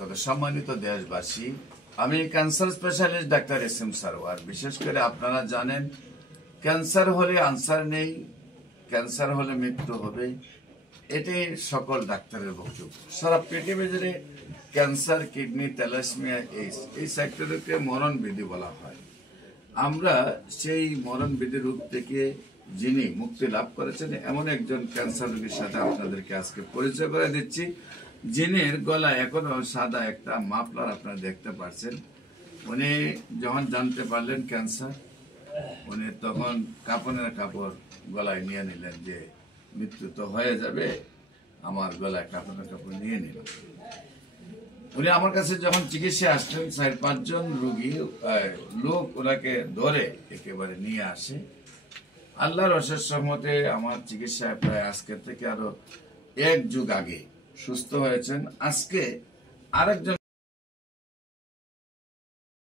কথা সম্মানিত দেশবাসী, আমি cancer specialist doctor SM. Sarwar. বিশেষ করে আপনারা জানেন ক্যান্সার হলে আনসার নেই, ক্যান্সার হলে মৃত্যু হবে, এটাই সকল ডাক্তারের বক্তব্য। সারা পৃথিবী জুড়ে ক্যান্সার, কিডনি, থ্যালাসেমিয়া এই সেক্টরকে মরণবিধি বলা হয়। আমরা সেই মরণবিধি রূপ থেকে যিনি মুক্তি লাভ করেছেন এমন একজন ক্যান্সার রোগীর সাথে আপনাদেরকে আজকে পরিচয় করে দিচ্ছি, যিনির গলায় এখনো সাদা একটা মাফলার আপনারা দেখতে পাচ্ছেন। উনি যখন জানতে পারলেন ক্যান্সার, উনি তখন কাপড়ের কাপড় গলায় নিয়ে নিলেন যে মৃত্যু তো হয়ে যাবে, আমার গলায় কাপড়ের কাপড় নিয়ে নিলাম। উনি আমার কাছে যখন চিকিৎসা আসলেন 4-5 জন রোগী লোক ওনাকে ধরে একেবারে নিয়ে আসে। আল্লাহর অশেষ রহমতে আমার চিকিৎসায় প্রায় আজকে থেকে আরো 1 যুগ আগে সুস্থ হয়েছেন। আজকে আরেকজন